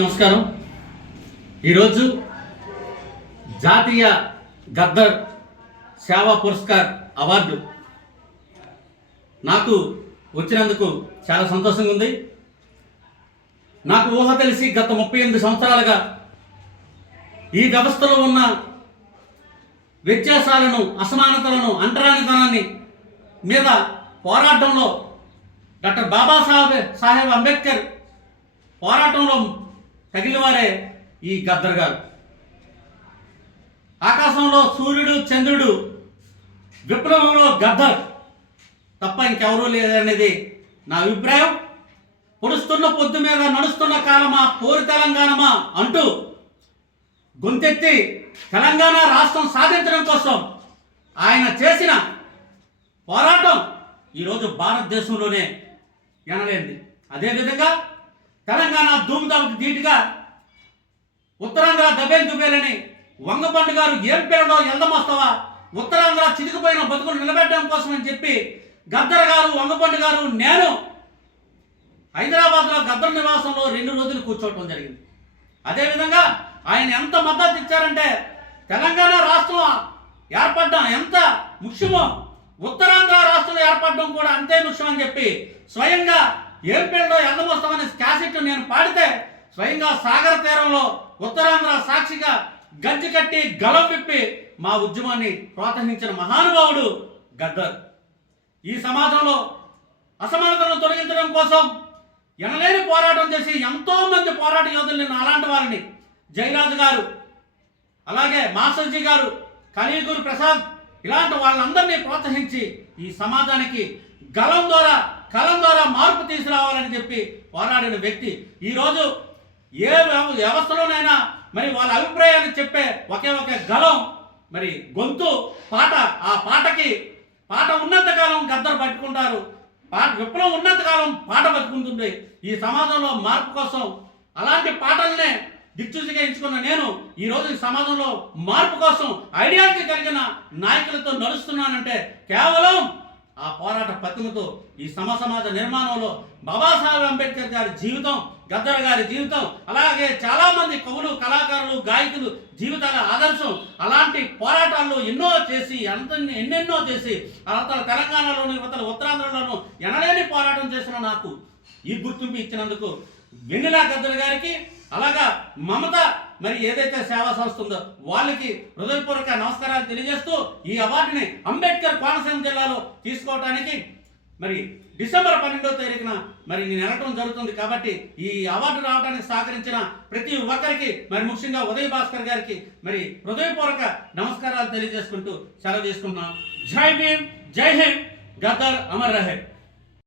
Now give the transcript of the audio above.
నమస్కారం. ఈరోజు జాతీయ గద్దర్ సేవా పురస్కార్ అవార్డు నాకు వచ్చినందుకు చాలా సంతోషంగా ఉంది. నాకు ఊహ తెలిసి గత ముప్పై ఎనిమిది సంవత్సరాలుగా ఈ వ్యవస్థలో ఉన్న వ్యత్యాసాలను అసమానతలను అంటరానితనాన్ని మీద పోరాటంలో డాక్టర్ బాబాసాహెబ్ సాహెబ్ అంబేద్కర్ పోరాటంలో తగిలిన వారే ఈ గద్దర్ గారు. ఆకాశంలో సూర్యుడు చంద్రుడు విప్లవంలో గద్దర్ తప్ప ఇంకెవరూ లేదనేది నా అభిప్రాయం. పొడుస్తున్న పొద్దు మీద నడుస్తున్న కాలమా పోరు తెలంగాణమా అంటూ గొంతెత్తి తెలంగాణ రాష్ట్రం సాధించడం కోసం ఆయన చేసిన పోరాటం ఈరోజు భారతదేశంలోనే ఎనలేంది అదేవిధంగా తెలంగాణ ధూమ్ధాంకి ధీటుగా ఉత్తరాంధ్ర దబేలు దుబేలని వంగపండు గారు ఏం పేరులో ఎల్దమొస్తావా? ఉత్తరాంధ్ర చితికిపోయిన బతుకులు నిలబెట్టడం కోసం అని చెప్పి గద్దర్ గారు వంగపండు గారు నేను హైదరాబాద్లో గద్దర్ నివాసంలో రెండు రోజులు కూర్చోవటం జరిగింది. అదేవిధంగా ఆయన ఎంత మద్దతు ఇచ్చారంటే తెలంగాణ రాష్ట్రం ఏర్పడడం ఎంత ముఖ్యమో ఉత్తరాంధ్ర రాష్ట్రం ఏర్పడడం కూడా అంతే ముఖ్యం అని చెప్పి స్వయంగా ఏపీలో ఎల్లమొస్తామని క్యాసెట్ నేను పాడితే స్వయంగా సాగర తీరంలో ఉత్తరాంధ్ర సాక్షిగా గంజి కట్టి గలం విప్పి మా ఉద్యమాన్ని ప్రోత్సహించిన మహానుభావుడు గద్దర్. ఈ సమాజంలో అసమానతలను తొలగించడం కోసం ఎనలేని పోరాటం చేసి ఎంతో మంది పోరాట యోధుల్ని అలాంటి వారిని జయరాజు గారు అలాగే మాస్టర్జీ గారు కలియుగురు ప్రసాద్ ఇలాంటి వాళ్ళందరినీ ప్రోత్సహించి ఈ సమాజానికి గలం ద్వారా కలం ద్వారా తీసుకురావాలని చెప్పి పోరాడిన వ్యక్తి. ఈరోజు ఏ వ్యవస్థలోనైనా మరి వాళ్ళ అభిప్రాయాన్ని చెప్పే ఒకే ఒక గలం మరి గొంతు పాట. ఆ పాటకి పాట ఉన్నంత కాలం గద్దరు పట్టుకుంటారు. పాట విప్లవం ఉన్నంత కాలం పాట బతుకుంటుంది ఈ సమాజంలో మార్పు కోసం అలాంటి పాటలనే దిక్సూచిగా ఎంచుకున్న నేను ఈ రోజు ఈ సమాజంలో మార్పు కోసం ఐడియాలజీ కలిగిన నాయకులతో నడుస్తున్నానంటే కేవలం ఆ పోరాట పత్రికతో ఈ సమ సమాజ నిర్మాణంలో బాబాసాహెబ్ అంబేద్కర్ గారి జీవితం గద్దర్ గారి జీవితం అలాగే చాలామంది కవులు కళాకారులు గాయకులు జీవితాల ఆదర్శం అలాంటి పోరాటాల్లో ఎన్నో చేసి ఎంత ఎన్నెన్నో చేసి అవతల తెలంగాణలోను ఇవతల ఉత్తరాంధ్రలోను ఎనలేని పోరాటం చేసిన నాకు ఈ గుర్తింపు ఇచ్చినందుకు వెన్నెల గద్దర్ గారికి అలాగా మమత మరి ఏదైతే సేవా సంస్థ ఉందో వాళ్ళకి హృదయపూర్వక నమస్కారాలు తెలియజేస్తూ ఈ అవార్డుని అంబేద్కర్ కోనసీమ జిల్లాలో తీసుకోవటానికి మరి డిసెంబర్ పన్నెండో తారీఖున మరి నేను వెళ్ళటం జరుగుతుంది కాబట్టి ఈ అవార్డు రావడానికి సహకరించిన ప్రతి ఒక్కరికి మరి ముఖ్యంగా ఉదయ్ భాస్కర్ గారికి మరి హృదయపూర్వక నమస్కారాలు తెలియజేసుకుంటూ సెలవు తీసుకుంటున్నాం. జై భీమ్ జై హింద్ గద్దర్ అమర్ రహే.